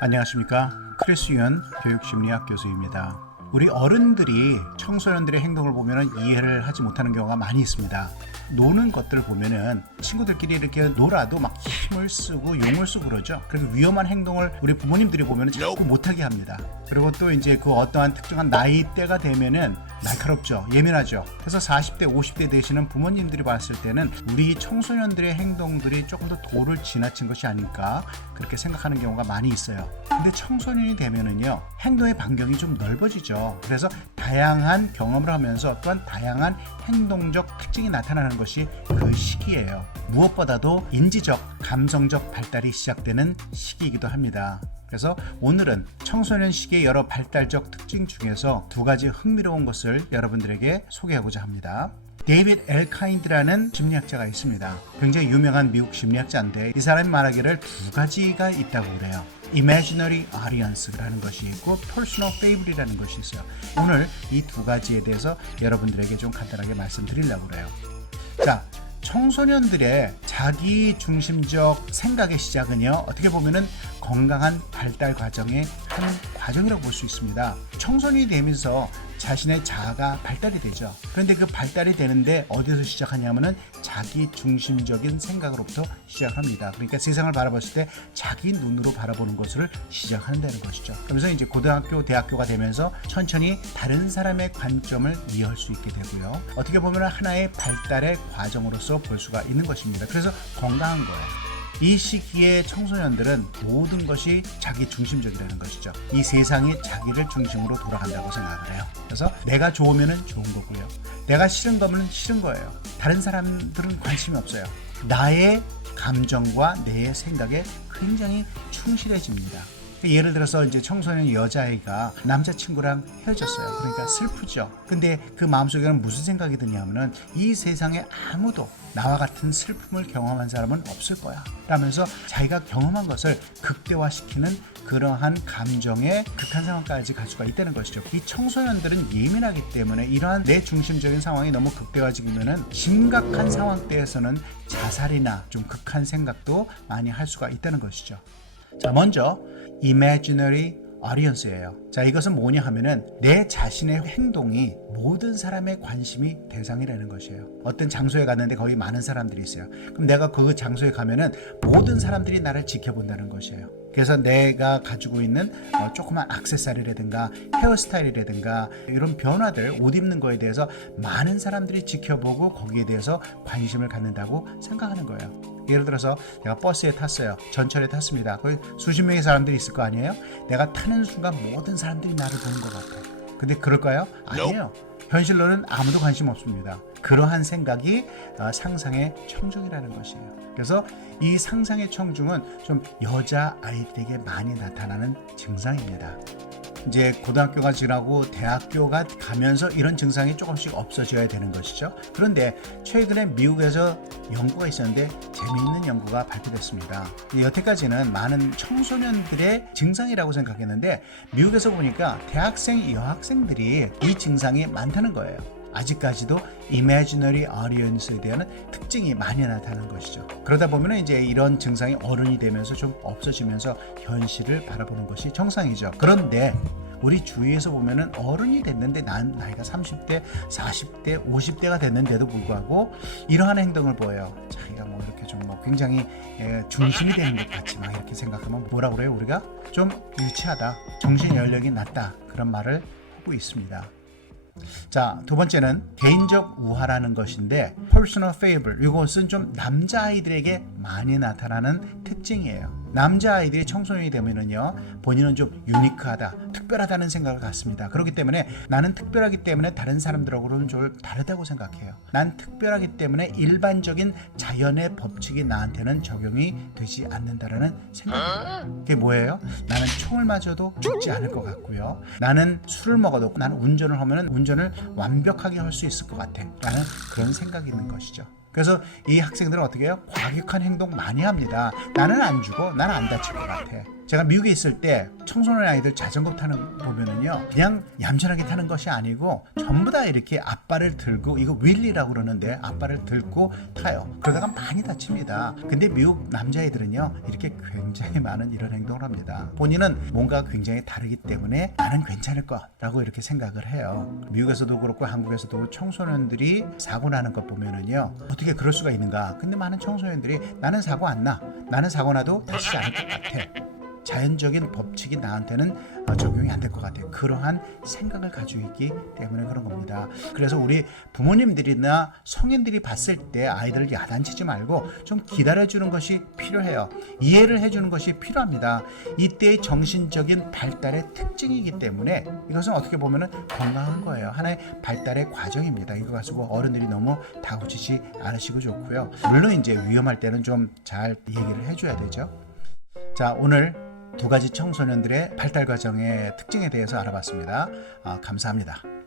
안녕하십니까 크리스 유연 교육심리학 교수입니다. 우리 어른들이 청소년들의 행동을 보면 이해를 하지 못하는 경우가 많이 있습니다. 노는 것들을 보면은 친구들끼리 이렇게 놀아도 막 힘을 쓰고 용을 쓰고 그러죠. 그리고 위험한 행동을 우리 부모님들이 보면은 자꾸 못하게 합니다. 그리고 또 이제 그 어떠한 특정한 나이대가 되면은 날카롭죠. 예민하죠. 그래서 40대, 50대 되시는 부모님들이 봤을 때는 우리 청소년들의 행동들이 조금 더 도를 지나친 것이 아닐까 그렇게 생각하는 경우가 많이 있어요. 근데 청소년이 되면은요, 행동의 반경이 좀 넓어지죠. 그래서 다양한 경험을 하면서 또한 다양한 행동적 특징이 나타나는 것이 그 시기예요. 무엇보다도 인지적, 감성적 발달이 시작되는 시기이기도 합니다. 그래서 오늘은 청소년 시기의 여러 발달적 특징 중에서 두 가지 흥미로운 것을 여러분들에게 소개하고자 합니다. 데이빗 엘카인드라는 심리학자가 있습니다. 굉장히 유명한 미국 심리학자인데 이 사람이 말하기를 두 가지가 있다고 그래요. Imaginary Audience라는 것이 있고 Personal Fable이라는 것이 있어요. 오늘 이 두 가지에 대해서 여러분들에게 좀 간단하게 말씀드리려고 그래요. 자, 청소년들의 자기 중심적 생각의 시작은요, 어떻게 보면은 건강한 발달 과정의 한 과정이라고 볼 수 있습니다. 청소년이 되면서 자신의 자아가 발달이 되죠. 그런데 그 발달이 되는데 어디서 시작하냐면은 자기 중심적인 생각으로부터 시작합니다. 그러니까 세상을 바라봤을 때 자기 눈으로 바라보는 것을 시작한다는 것이죠. 그러면서 이제 고등학교, 대학교가 되면서 천천히 다른 사람의 관점을 이해할 수 있게 되고요. 어떻게 보면 하나의 발달의 과정으로서 볼 수가 있는 것입니다. 그래서 건강한 거예요. 이 시기에 청소년들은 모든 것이 자기 중심적이라는 것이죠. 이 세상이 자기를 중심으로 돌아간다고 생각을 해요. 그래서 내가 좋으면 좋은 거고요. 내가 싫은 거면 싫은 거예요. 다른 사람들은 관심이 없어요. 나의 감정과 내 생각에 굉장히 충실해집니다. 예를 들어서 이제 청소년 여자아이가 남자친구랑 헤어졌어요. 그러니까 슬프죠. 근데 그 마음속에는 무슨 생각이 드냐면은 이 세상에 아무도 나와 같은 슬픔을 경험한 사람은 없을 거야. 라면서 자기가 경험한 것을 극대화시키는 그러한 감정의 극한 상황까지 갈 수가 있다는 것이죠. 이 청소년들은 예민하기 때문에 이러한 내 중심적인 상황이 너무 극대화지면은 심각한 상황대에서는 자살이나 좀 극한 생각도 많이 할 수가 있다는 것이죠. 자, 먼저 imaginary audience예요. 자, 이것은 뭐냐 하면은 내 자신의 행동이 모든 사람의 관심이 대상이라는 것이에요. 어떤 장소에 갔는데 거기 많은 사람들이 있어요. 그럼 내가 그 장소에 가면은 모든 사람들이 나를 지켜본다는 것이에요. 그래서 내가 가지고 있는 어, 조그만 악세사리라든가 헤어스타일이라든가 이런 변화들 옷 입는 거에 대해서 많은 사람들이 지켜보고 거기에 대해서 관심을 갖는다고 생각하는 거예요. 예를 들어서 내가 버스에 탔어요. 전철에 탔습니다. 거기 수십 명의 사람들이 있을 거 아니에요? 내가 타는 순간 모든 사람들이 나를 보는 것 같아요. 근데 그럴까요? 아니에요. 현실로는 아무도 관심 없습니다. 그러한 생각이 어, 상상의 청중이라는 것이에요. 그래서 이 상상의 청중은 좀 여자 아이들에게 많이 나타나는 증상입니다. 이제 고등학교가 지나고 대학교가 가면서 이런 증상이 조금씩 없어져야 되는 것이죠. 그런데 최근에 미국에서 연구가 있었는데 재미있는 연구가 발표됐습니다. 여태까지는 많은 청소년들의 증상이라고 생각했는데 미국에서 보니까 대학생, 여학생들이 이 증상이 많다는 거예요. 아직까지도 imaginary audience에 대한 특징이 많이 나타나는 것이죠. 그러다 보면 이제 이런 증상이 어른이 되면서 좀 없어지면서 현실을 바라보는 것이 정상이죠. 그런데 우리 주위에서 보면은 어른이 됐는데 난 나이가 30대, 40대, 50대가 됐는데도 불구하고 이러한 행동을 보여요. 자기가 뭐 이렇게 좀 뭐 굉장히 예, 중심이 되는 것 같지만 이렇게 생각하면 뭐라 그래요? 우리가 좀 유치하다, 정신 연령이 낮다 그런 말을 하고 있습니다. 자, 두 번째는 개인적 우화라는 것인데 personal fable. 이것은 좀 남자아이들에게 많이 나타나는 특징이에요. 남자아이들이 청소년이 되면은요. 본인은 좀 유니크하다, 특별하다는 생각을 갖습니다. 그렇기 때문에 나는 특별하기 때문에 다른 사람들하고는 좀 다르다고 생각해요. 난 특별하기 때문에 일반적인 자연의 법칙이 나한테는 적용이 되지 않는다라는 생각이에요. 그게 뭐예요? 나는 총을 맞아도 죽지 않을 것 같고요. 나는 술을 먹어도 나는 운전을 하면은 운전을 완벽하게 할 수 있을 것 같아. 라는 그런 생각이 있는 것이죠. 그래서 이 학생들은 어떻게 해요? 과격한 행동 많이 합니다. 나는 안 죽어. 나는 안 다칠 것 같아. 제가 미국에 있을 때 청소년 아이들 자전거 타는 거 보면은요 그냥 얌전하게 타는 것이 아니고 전부 다 이렇게 앞발을 들고 이거 윌리라고 그러는데 앞발을 들고 타요. 그러다가 많이 다칩니다. 근데 미국 남자애들은요 이렇게 굉장히 많은 이런 행동을 합니다. 본인은 뭔가 굉장히 다르기 때문에 나는 괜찮을 거라고 이렇게 생각을 해요. 미국에서도 그렇고 한국에서도 청소년들이 사고 나는 것 보면은요 어떻게 그럴 수가 있는가? 근데 많은 청소년들이 나는 사고 안 나. 나는 사고 나도 다치지 않을 것 같아 자연적인 법칙이 나한테는 어, 적용이 안 될 것 같아요. 그러한 생각을 가지고 있기 때문에 그런 겁니다. 그래서 우리 부모님들이나 성인들이 봤을 때 아이들을 야단치지 말고 좀 기다려주는 것이 필요해요. 이해를 해주는 것이 필요합니다. 이때의 정신적인 발달의 특징이기 때문에 이것은 어떻게 보면 건강한 거예요. 하나의 발달의 과정입니다. 이거 가지고 어른들이 너무 다구치지 않으시고 좋고요. 물론 이제 위험할 때는 좀 잘 얘기를 해줘야 되죠. 자 오늘 두 가지 청소년들의 발달 과정의 특징에 대해서 알아봤습니다. 아, 감사합니다.